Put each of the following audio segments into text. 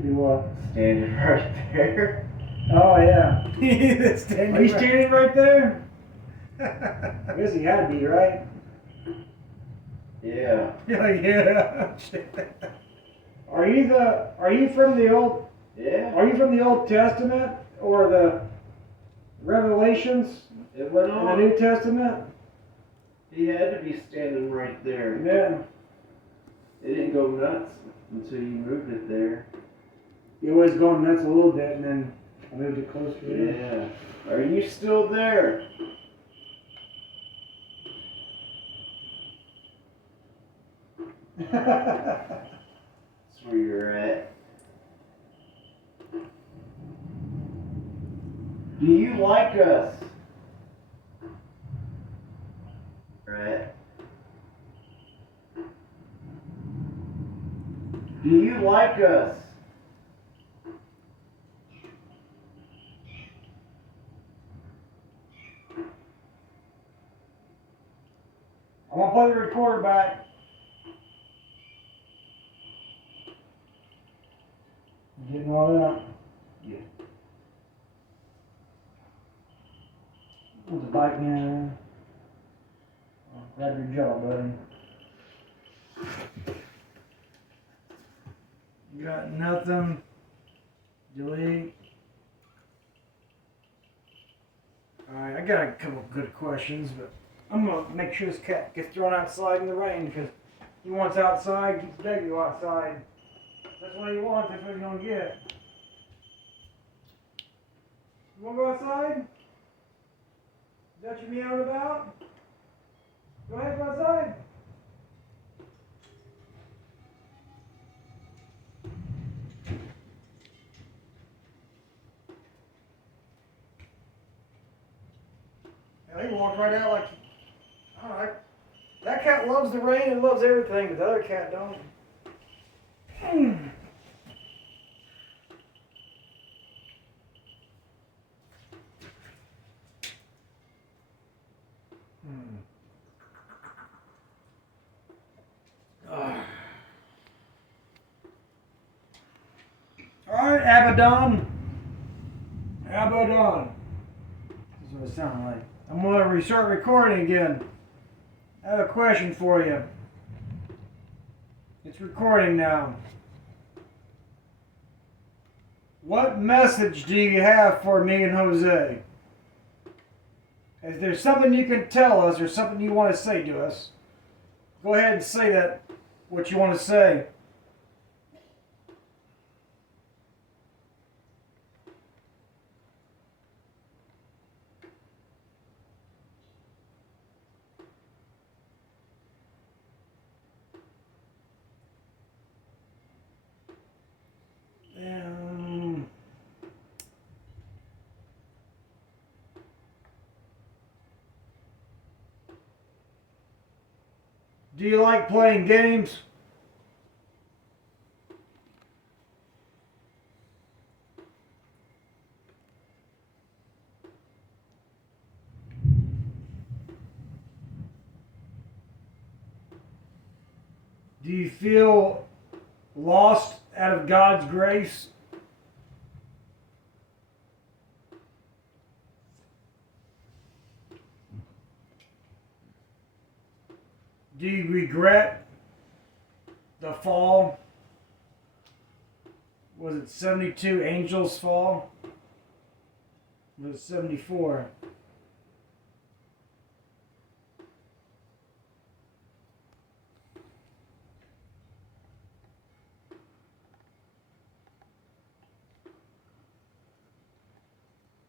To do what? Standing right there. Oh, yeah. Standing Are you right- standing right there? I guess he had to be, right? Yeah. Yeah. Are you from the Old Yeah. Are you from the Old Testament or the Revelations It went in the on. New Testament? He had to be standing right there. Yeah. It didn't go nuts until you moved it there. You was going nuts a little bit, and then I moved it closer. Yeah. Are you still there? That's where you're at. Do you like us? Right. Do you like us? I'm gonna play the recorder back. Getting all that. Yeah. There's a bike man. Grab your jaw, buddy. You got nothing. Delete. Alright, I got a couple good questions, but I'm gonna make sure this cat gets thrown outside in the rain because he wants outside, keeps begging you outside. That's what he wants, that's what he's gonna get. You wanna go outside? Is that you meowing about? Go ahead, go outside. Yeah, he walked right out like, alright. That cat loves the rain and loves everything, but the other cat don't. Alright, Abaddon. Abaddon. That's what it sounded like. I'm going to restart recording again. I have a question for you. It's recording now. What message do you have for me and Jose? Is there something you can tell us or something you want to say to us? Go ahead and say that, what you want to say. Do you like playing games? Do you feel lost out of God's grace? Do you regret the fall? Was it 72 angels fall? Was it 74?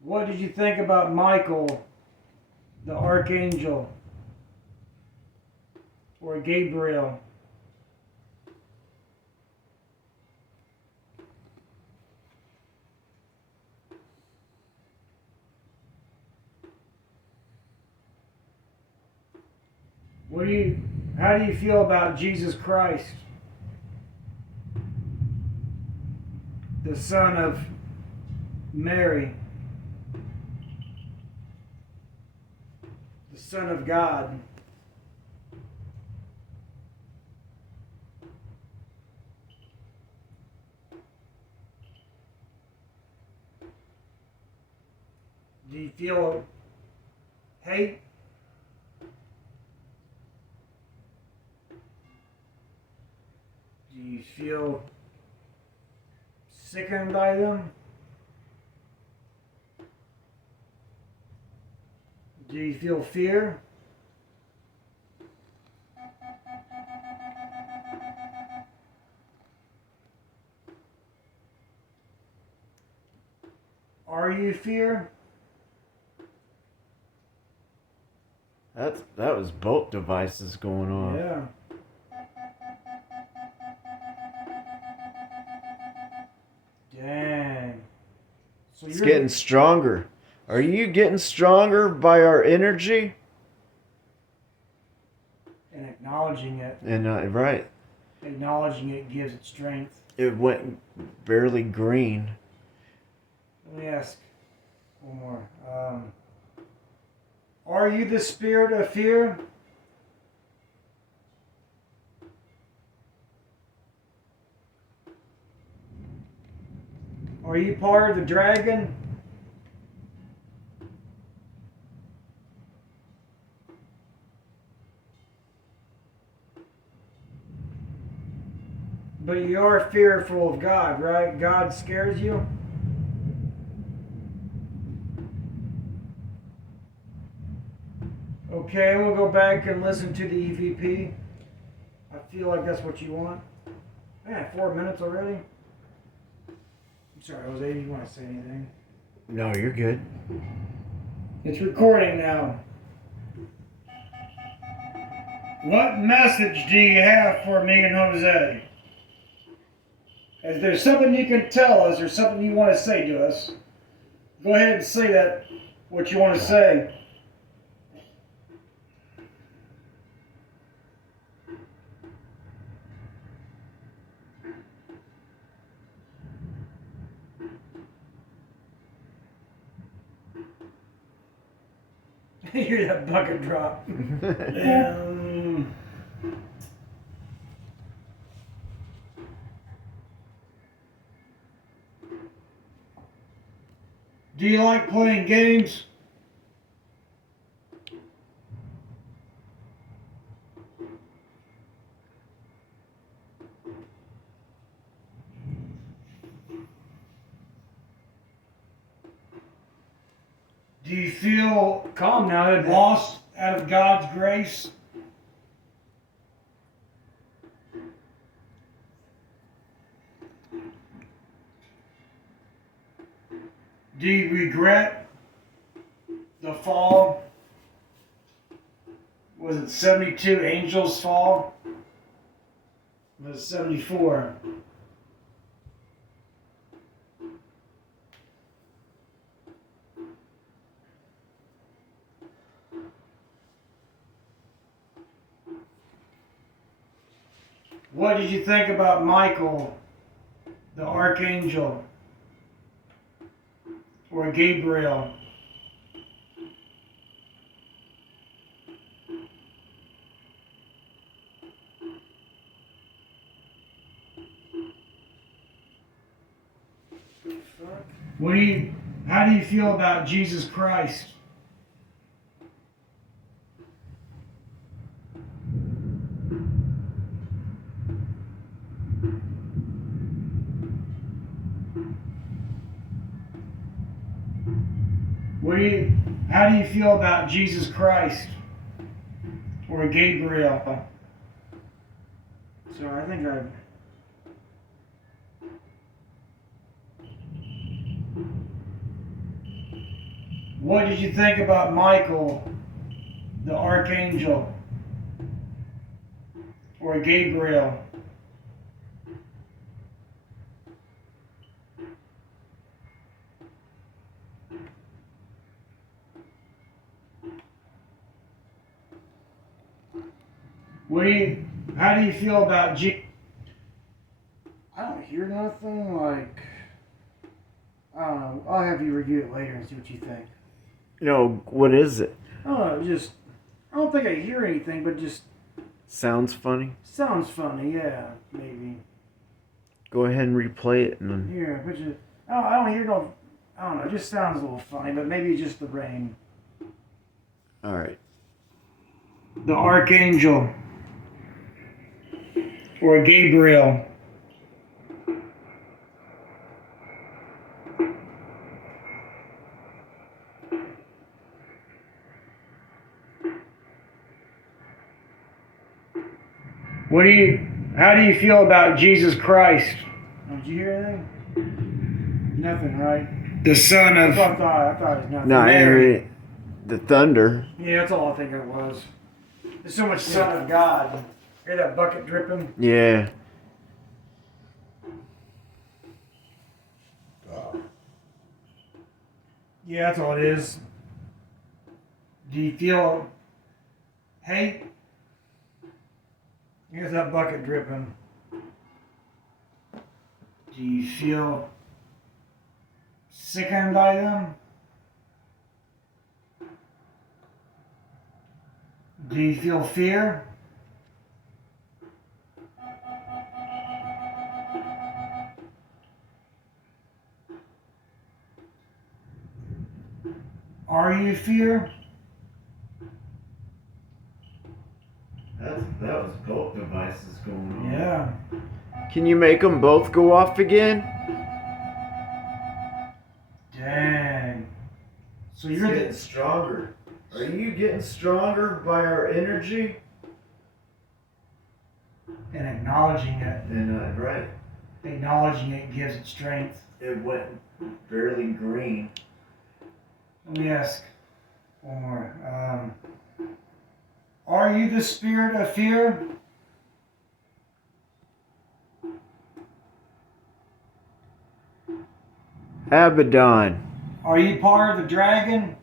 What did you think about Michael, the archangel, or Gabriel? How do you feel about Jesus Christ, the Son of Mary, the Son of God? feel hate? Do you feel sickened by them? Do you feel fear? Are you fear? That was both devices going on. Yeah. Dang. So It's getting stronger. Are you getting stronger by our energy? and acknowledging it. And right, Acknowledging it gives it strength. it went barely green. Let me ask one more. Are you the spirit of fear? Are you part of the dragon? But you are fearful of God, right? God scares you? Okay, we'll go back and listen to the EVP. I feel like that's what you want. Man, 4 minutes already? I'm sorry, Jose, do you want to say anything? No, you're good. It's recording now. What message do you have for me and Jose? Is there something you can tell us or something you want to say to us? Go ahead and say that, what you want to say. You hear that bucket drop. Do you like playing games? Do you feel Calm now. lost out of God's grace? Do you regret the fall? Was it 72 angels fall? Was it 74? What did you think about Michael, the archangel, or Gabriel? How do you feel about Jesus Christ? How do you feel about Jesus Christ or Gabriel? Sorry, I think I. What did you think about Michael, the archangel, or Gabriel? How do you feel about Jesus? I don't hear nothing. Like, I don't know. I'll have you review it later and see what you think. No, what is it? I don't know. I don't think I hear anything, but just Sounds funny. sounds funny. Yeah, maybe. Go ahead and replay it. And Here, I don't hear no. I don't know, it just sounds a little funny, but maybe just the rain. All right. The Archangel. Or Gabriel. How do you feel about Jesus Christ? Did you hear anything? Nothing, right? The son of... I thought it was nothing. No, I heard the thunder. Yeah, that's all I think it was. There's so much son of God. Hear that bucket dripping? Yeah. Yeah, that's all it is. Do you feel hate? Here's that bucket dripping. Do you feel sickened by them? Do you feel fear? Are you fear? That was both devices going on. Yeah. Can you make them both go off again? Dang. So It's you're getting stronger. Are you getting stronger by our energy? and acknowledging it. And right. Acknowledging it gives it strength. It went barely green. Let me ask one more. Are you the spirit of fear? Abaddon. Are you part of the dragon?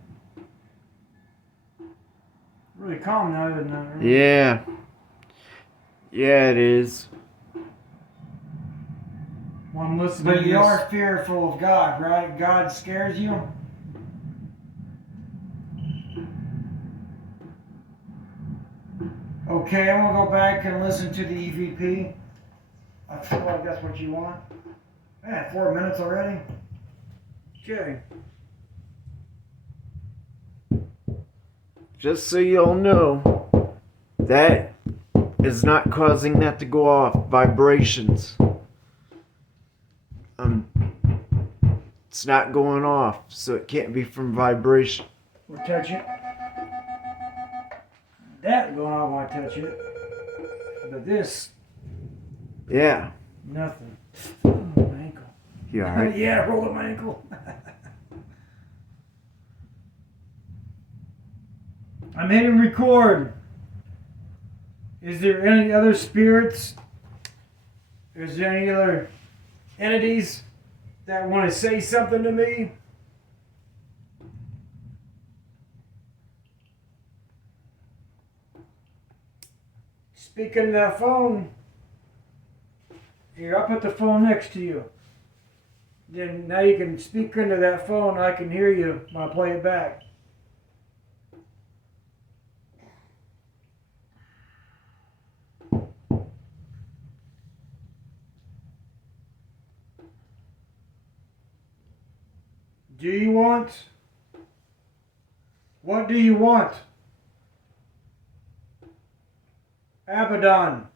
Really calm now, isn't it? Really? Yeah. Yeah, it is. Well, I'm listening. But you are fearful of God, right? God scares you? Okay, I'm gonna go back and listen to the EVP. I feel like that's what you want. Man, 4 minutes already? Okay. Just so y'all know, that is not causing that to go off. Vibrations. It's not going off, so it can't be from vibration. We'll touch it. That going on when I touch it. But this, Yeah. nothing. Oh, my ankle. You alright? Yeah, roll up my ankle. I'm hitting record. Is there any other spirits? Is there any other entities that want to say something to me? Speak into that phone. Here, I'll put the phone next to you. Then now you can speak into that phone. I can hear you when I play it back. Do you want? What do you want? Abaddon.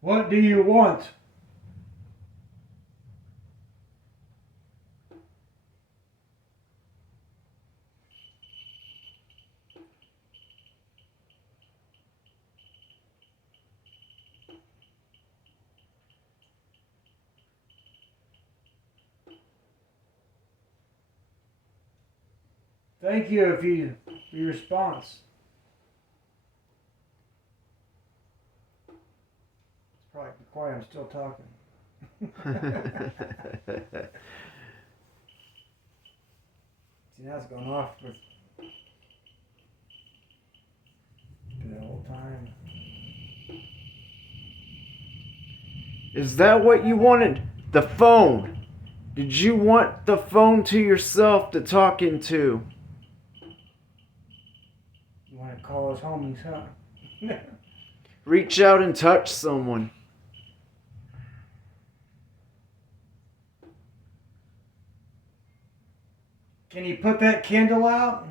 What do you want? Thank you for your response. It's probably quiet. I'm still talking. See, now it's going off for the whole time. Is that what you wanted? The phone. Did you want the phone to yourself to talk into? You want to call us homies, huh? Reach out and touch someone. you put that candle out?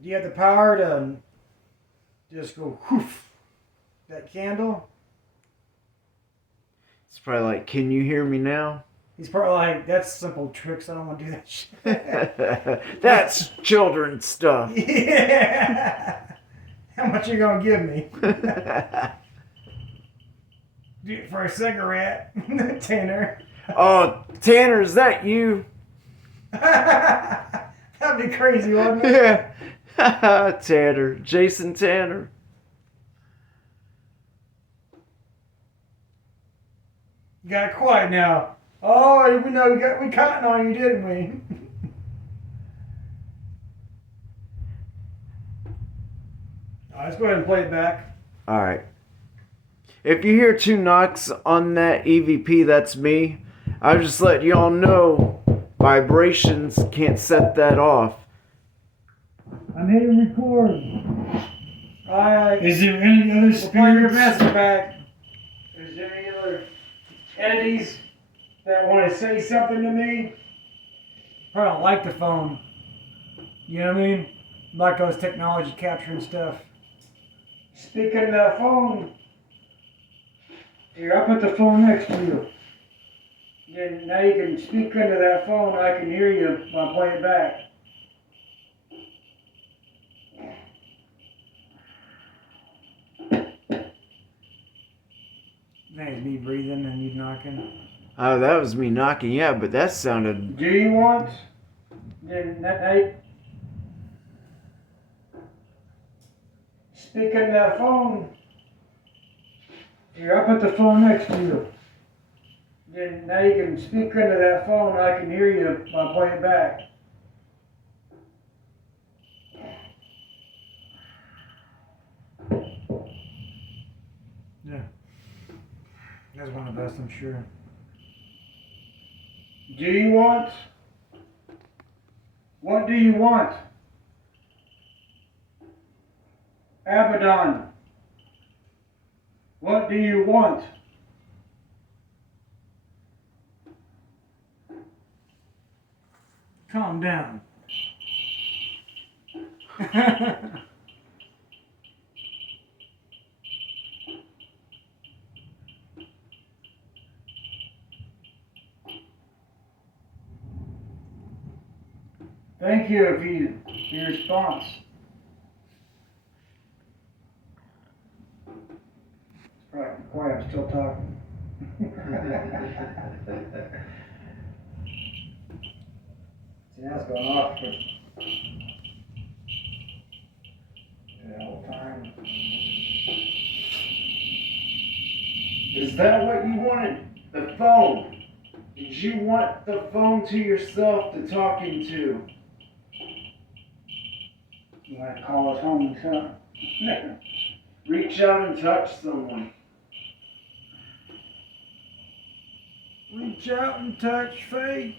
Do you have the power to just go whoof that candle? It's probably like, can you hear me now? He's probably like, that's simple tricks. I don't want to do that shit. That's children's stuff. Yeah. How much you gonna give me? Do it for a cigarette, Tanner. Oh, Tanner, is that you? That'd be crazy, wouldn't it? Yeah. Tanner. Jason Tanner. You got quiet now. Oh, we know we cotton on you, didn't we? All right, let's go ahead and play it back. All right. If you hear 2 knocks on that EVP, that's me. I'll just let y'all know vibrations can't set that off. I'm hitting record. Alright. Is there any other spirits? We'll play your message back. Is there any other entities that want to say something to me? I don't like the phone. You know what I mean? Like those technology capturing stuff. Speaking of the phone. Here, I'll put the phone next to you. Then now you can speak into that phone. I can hear you when I play it back. That is me breathing and you knocking. Oh, that was me knocking, yeah, but that sounded... Do you want? Then that night. Speak into that phone. Here, I'll put the phone next to you. Then now you can speak into that phone. I can hear you when I play it back. Yeah. That's one of the best, I'm sure. Do you want? What do you want? Abaddon. What do you want? Calm down. Thank you for your response. It's probably quiet, I'm still talking. See, now it's going off for the whole time. Is that what you wanted? The phone? Did you want the phone to yourself to talk into? You want to call us home and stuff? Reach out and touch someone. Reach out and touch fate.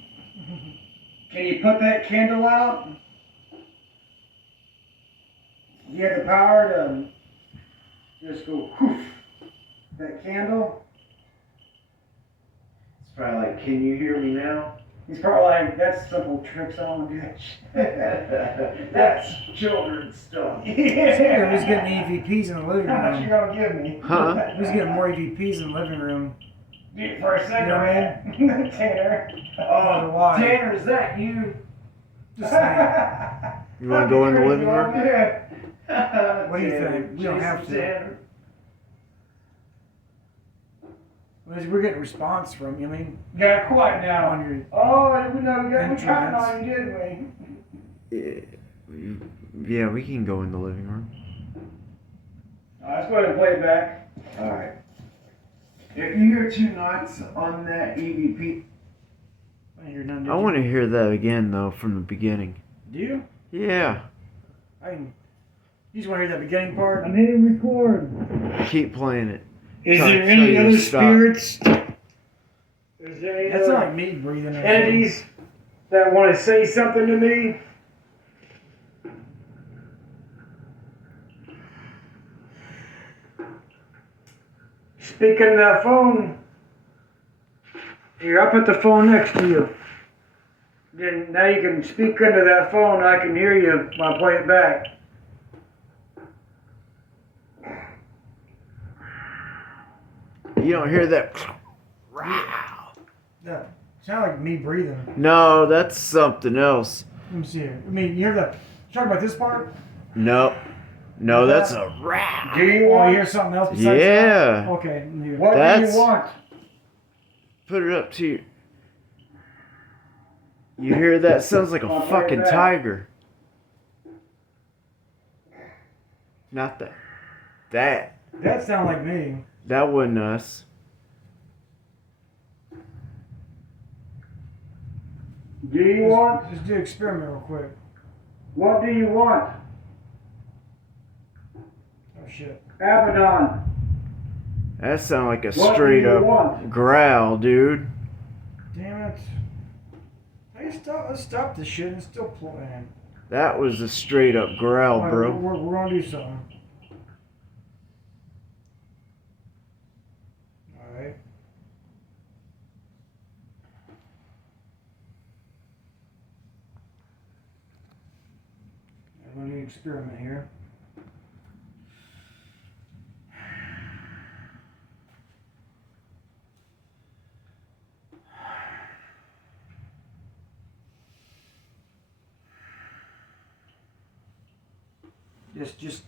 Can you put that candle out? Do you have the power to just go poof that candle? It's probably like, can you hear me now? He's probably like, that's simple tricks, I don't want to do that shit. That's children's stuff. Yeah. Who's getting EVPs in the living room? How much you gonna give me? Huh? Who's getting more EVPs in the living room? Do it for a cigarette, Tanner. Oh, Why? Tanner, is that you? Just saying. You want to go in the living room? Yeah. What do you think? We don't have to. Tanner. We're getting a response from you. I mean, You got quiet now. on your Oh, we know we got we Instruments. counting on you, didn't we? Yeah, we can go in the living room. Let's go ahead and play it back. Alright. If you hear 2 knocks on that EVP, I hear none. I want to hear that again, though, from the beginning. Do you? Yeah. I can. You just want to hear that beginning part? I'm hitting record. Keep playing it. Is Trying there to tell any you to other stop. spirits? Is there any That's other not like me breathing. or entities that want to say something to me? Speaking of that phone. Here, I'll put the phone next to you. Then now you can speak into that phone. I can hear you when I play it back. You don't hear that? That sound like me breathing. No, that's something else. Let me see here. I mean, you hear that? Talking about this part? No. No, that's a rat. Do you want to hear something else besides Yeah. that? Okay. let me hear. What do That's- you want? Put it up to you. You hear that? Sounds like a I'll play fucking it back. tiger. Not that. That. That sound like me. That wasn't us. Do you want? Just do an experiment real quick. What do you want? Oh shit. Abaddon. That sounded like a What straight do you up want? growl, dude. Damn it. Let's stop this shit and still playing. That was a straight up growl, Alright, bro. We're gonna do something. Alright. I'm gonna do an experiment here. Just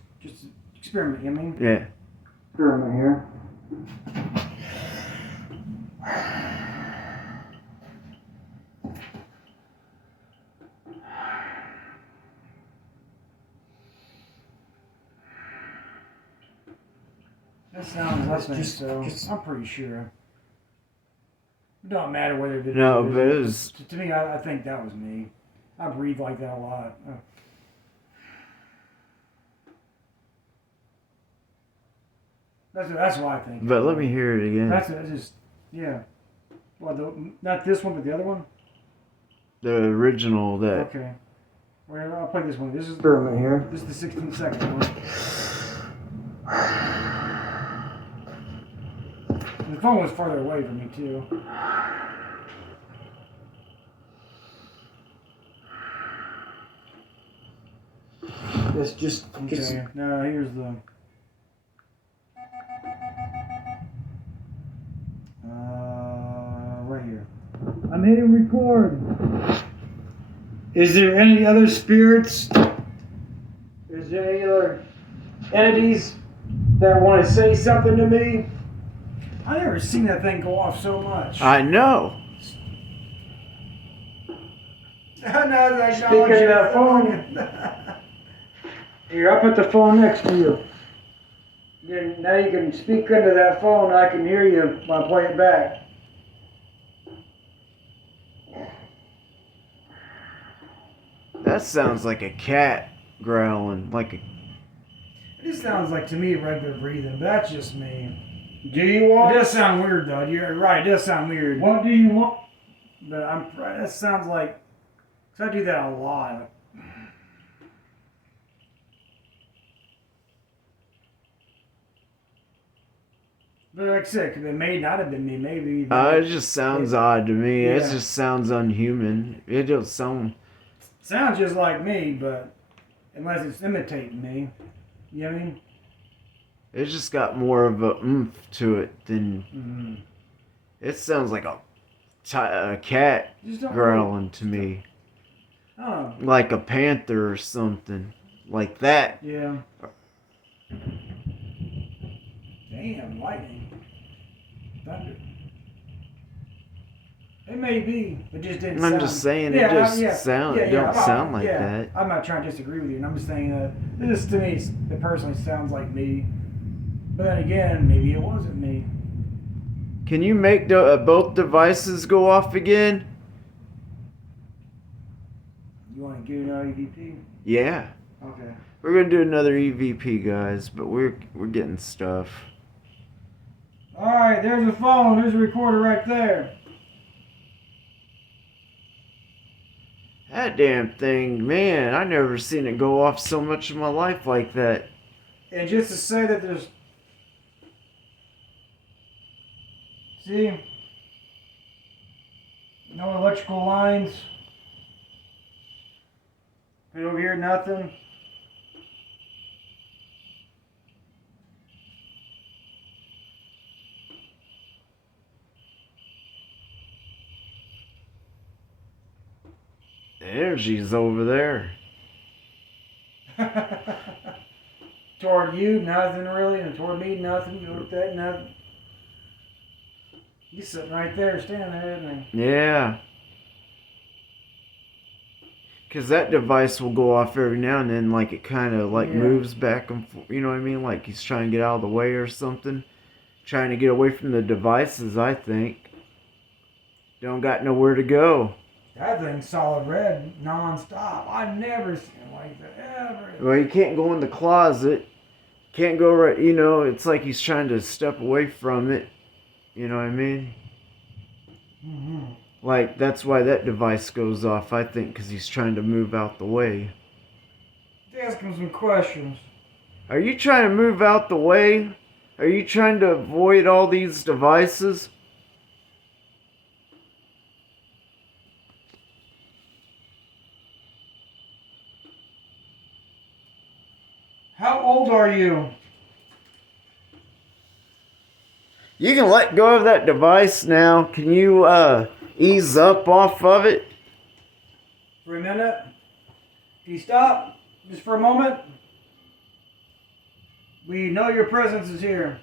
experiment, you know what I mean? Yeah. Experiment here. That sounds like me, so I'm pretty sure. It don't matter whether it No, but it was. To me, I think that was me. I breathe like that a lot. That's what I think. But let me hear it again. That's just yeah. Well, not this one, but the other one. The original that. Okay. Well, I'll play this one. This is experiment here. This is the 16-second one. And the phone was farther away from me too. Let's just. Okay. Now here's the. Right here. I'm hitting record. Is there any other spirits? Is there any other entities that want to say something to me? I never seen that thing go off so much. I know. Speaking of that phone. Here, I'll put the phone next to you. Then now you can speak into that phone. I can hear you when I play it back. That sounds like a cat growling. Like a. It just sounds like to me regular breathing, but that's just me. Do you It want? does sound weird though. You're right. It does sound weird. What do you want? But that sounds like. Cause I do that a lot. But like I said, it may not have been me. Maybe. It just sounds odd to me. It Yeah. just sounds unhuman. It don't sound. Sounds just like me, but unless it's imitating me, you know what I mean? It just got more of a oomph to it than. Mm-hmm. It sounds like a cat Just don't growling to me. Oh, Like a panther or something. Like that. yeah. Damn, lightning. Thunder. It may be, it just didn't I'm sound. just saying, it Yeah, just yeah, sound. yeah, It don't yeah, sound like yeah. that. I'm not trying to disagree with you, and I'm just saying that this to me, it personally sounds like me. But then again, maybe it wasn't me. Can you make both devices go off again? You want to get another EVP? Yeah. Okay. We're gonna do another EVP, guys, but we're getting stuff. All right, there's the phone. There's the recorder right there. That damn thing, man, I never seen it go off so much in my life like that. And just to say that there's, see, no electrical lines, Right over here, nothing. The energy's over there. Toward you, nothing really, and toward me, nothing. Toward that, nothing. He's sitting right there, standing there, isn't he? Yeah. Because that device will go off every now and then, like it kind of like Yeah. moves back and forth. You know what I mean? Like he's trying to get out of the way or something. Trying to get away from the devices, I think. Don't got nowhere to go. That thing's solid red, non-stop. I've never seen it like that, ever. Well, he can't go in the closet. Can't go right, you know, it's like he's trying to step away from it. You know what I mean? Mm-hmm. Like, that's why that device goes off, I think, because he's trying to move out the way. Ask him some questions. Are you trying to move out the way? Are you trying to avoid all these devices? How old are you? You can let go of that device now. Can you ease up off of it? For a minute? Can you stop? Just for a moment? We know your presence is here.